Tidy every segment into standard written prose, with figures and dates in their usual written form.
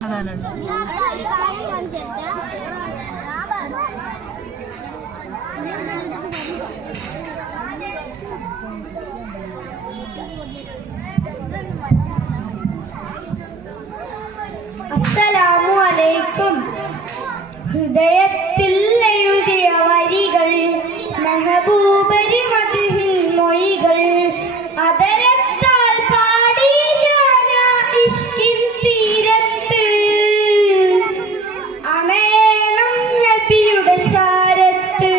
അസ്സലാമു അലൈക്കും. ഹൃദയത്തിൽ എഴുതിയ വരികൾ, മെഹബൂബരി മദ്ഹിൻ മൊഴികൾ, അതരത്താൽ പാടി ഞാനാ ഇഷ്കിൻ തീരത്ത്. അണയണം നബിയുടെ ചാരത്ത്.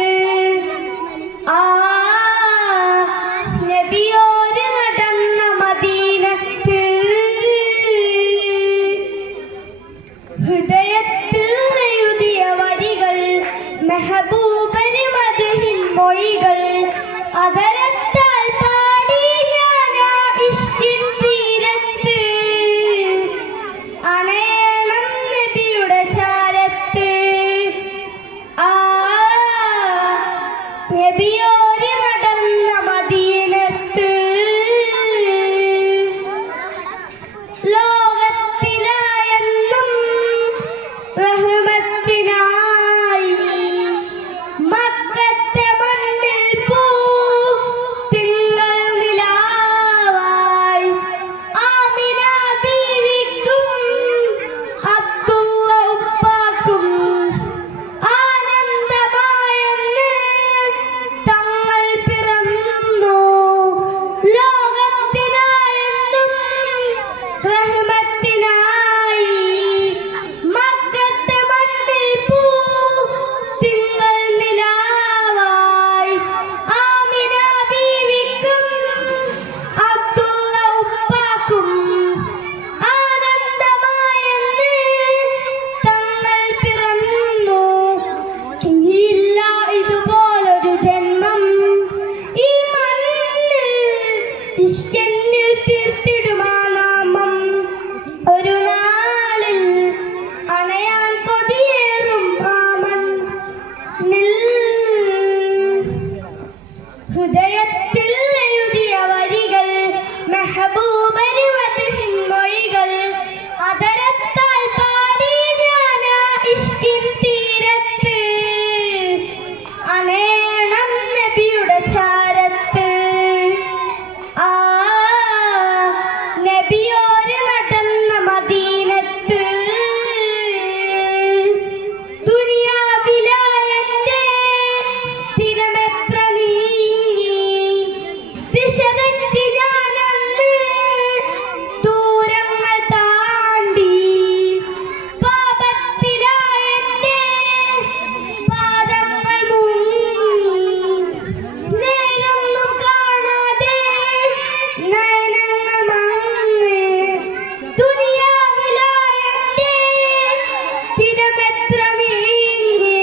ആ നബിയോര് നടന്ന മദീനത്ത്. ഹൃദയത്തിൽ എഴുതിയ വരികൾ, മെഹബൂബരി മദ്ഹിൻ മൊഴികൾ, അതരത്താൽ പാടി ഞാനാ ഇഷ്കിൻ തീരത്ത്. അണയണം നബിയുടെ ചാരത്ത്. ആ നബിയോര് നടന്ന മദീനത്ത്. ലോകത്തിലായെന്നും റഹ്മത്തിനായി മക്കത്തെ മണ്ണിൽ പൂ തിങ്കൾ നിലാവായി. ആമിന ബീവിക്കും അബ്ദുള്ള ഉപ്പാക്കും ആനന്ദമായെന്ന് തങ്ങൾ പിറന്നു. ലോകത്തിനായെന്നും റഹ്മത്തിനായി മക്കത്തെ മണ്ണിൽ പൂ തിങ്കൾ നിലാവായി. ആമിന ബീവിക്കും അബ്ദുള്ള ഉപ്പാക്കും ആനന്ദമായെന്ന് തങ്ങൾ പിറന്നു. ഇനിയില്ല ഇതുപോലൊരു ജന്മം ഈ മണ്ണിൽ. ഇഷ്കന്നിൽ തീർത്തിടുമാ നാമം. ഒരു നാളിൽ അണയാൻ കൊതിയേറും ആ മണ്ണിൽ. ഹൃദയത്തിൽ എഴുതിയ വരികൾ, മെഹബൂബരി മദ്ഹിൻ മൊഴികൾ, അതരത്താൽ പാടി ഞാനാ ഇഷ്കിൻ തീരത്ത്. അണയണം നബിയുടെ ചാരത്ത്. ആ നബിയോര് നടന്ന മദീനത്ത്. ദുനിയാവിലായെന്റെ ദിനമെത്ര നീങ്ങി, ദിശ തെറ്റി ഞാനന്ന് ദൂരങ്ങൾ താണ്ടി. പാപത്തിലായെന്റെ പാദങ്ങൾ മുങ്ങി, നേരൊന്നും കാണാതെ നയനങ്ങൾ മങ്ങി. ദുനിയാവിലായെന്റെ ദിനമെത്ര നീങ്ങി,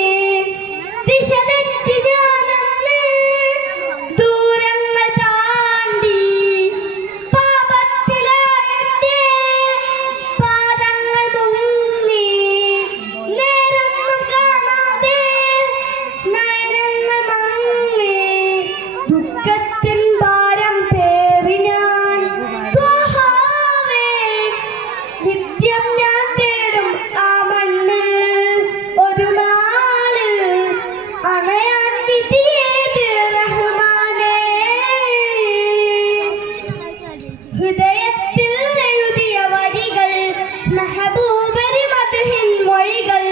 ദിശ തെറ്റി ഞാനന്ന് ദൂരങ്ങൾ താണ്ടി. പാപത്തിലായെന്റെ പാദങ്ങൾ മുങ്ങി, നേരൊന്നും കാണാതെ നയനങ്ങൾ മങ്ങി. ദുഃഖത്തിൻ ഭാരം പേറി ഞാൻ ത്വഹാവേ, നിത്യം ഞാൻ തേടും ആ മണ്ണിൽ. ഒരു നാളിൽ അണയാൻ വിധിയേത് റഹ്മാനേ. ഹൃദയത്തിൽ എഴുതിയ വരികൾ, മെഹബൂബരി മദ്ഹിൻ മൊഴികൾ,